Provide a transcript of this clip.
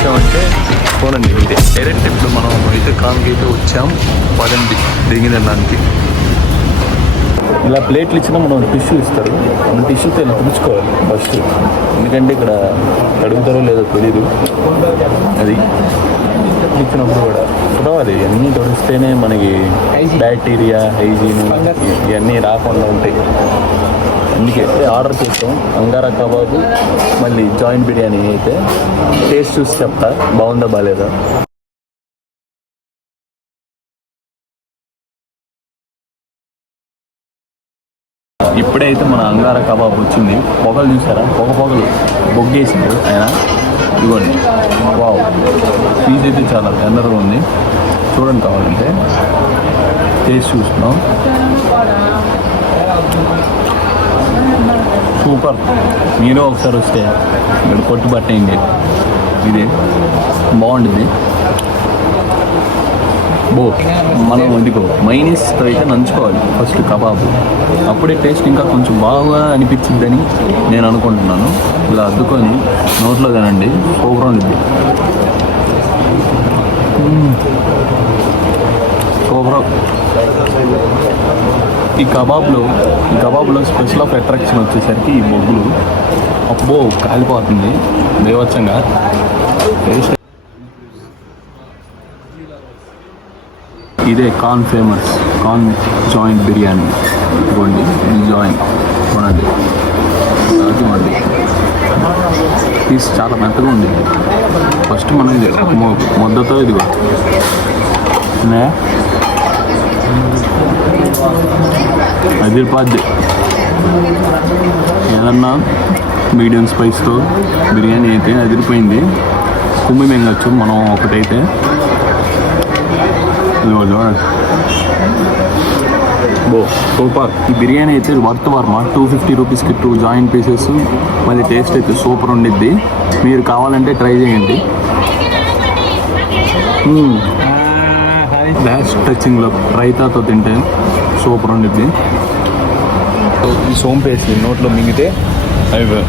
వచ్చామంటే చూడండి ఇదే డైరెక్ట్ ఇప్పుడు మనం అయితే కాన్కి అయితే వచ్చాం. పదండి దిగి తినడానికి. ఇలా ప్లేట్లు ఇచ్చినా మనం టిష్యూ ఇస్తారు. మనం టిష్యూతో వెళ్ళి తుడుచుకోవాలి ఫస్ట్, ఎందుకంటే ఇక్కడ కడుగుతారో లేదో తెలీదు. అది ఇచ్చినప్పుడు కూడా చూడాలి, అన్నీ తుడిస్తేనే మనకి బ్యాక్టీరియా హైజీన్ ఇవన్నీ రాకుండా ఉంటాయి. అందుకే ఆర్డర్ చేస్తాం అంగారా కబాబు, మళ్ళీ జాయింట్ బిర్యానీ. అయితే టేస్ట్ చూసి చెప్తా బాగుందా బాగాలేదా. ఇప్పుడైతే మన అంగారా కబాబ్ వచ్చింది. పొగలు చూసారా, పొగలు బొగ్గేసింది ఆయన. ఇదిగోండి, వావ్, పీస్ అయితే చాలా ఎన్నరగా ఉంది. చూడండి, కావాలంటే టేస్ట్ చూస్తున్నాం. సూపర్. మీరు ఒకసారి వస్తే ఇక్కడ కొట్టు పట్టేయండి, ఇది బాగుంటుంది. మనం ఇంటికో మైనీస్తో అయితే నంచుకోవాలి ఫస్ట్ కబాబు, అప్పుడే టేస్ట్ ఇంకా కొంచెం బాగా అనిపించిందని నేను అనుకుంటున్నాను. ఇలా అద్దుకొని నోట్లో తినండి, సూపర్ ఉంది. సూపర్. ఈ కబాబ్లో స్పెషల్ ఆఫ్ అట్రాక్షన్ వచ్చేసరికి ఈ బొగ్గులు. అబ్బో కాలిపోతుంది బేవచ్చంగా. టేస్ట్ ఇదే కాన్ ఫేమస్ కాన్ జాయింట్ బిర్యానీ. ఇవ్వండి, జాయింట్ కొనది అది మంది. పీస్ చాలా మెత్తగా ఉంది. ఫస్ట్ మనం ఇది ముద్దతో ఇదిగో అదిరిపోద్ది. ఏదన్నా మీడియం స్పైస్తో బిర్యానీ అయితే అదిరిపోయింది. కుమ్మి మెంగచ్చు మనం ఒకటైతే. సూపర్. ఈ బిర్యానీ అయితే వర్త్ వర్మ 250 రూపీస్కి 2 జాయింట్ పీసెస్. మళ్ళీ టేస్ట్ అయితే సూపర్ ఉండిద్ది. మీరు కావాలంటే ట్రై చేయండి. లాస్ట్ టచింగ్లో రైతాతో తింటే సూపర్ ఉండిద్ది. ఈ సోంపేసి నోట్లో మింగితే అయిపోయి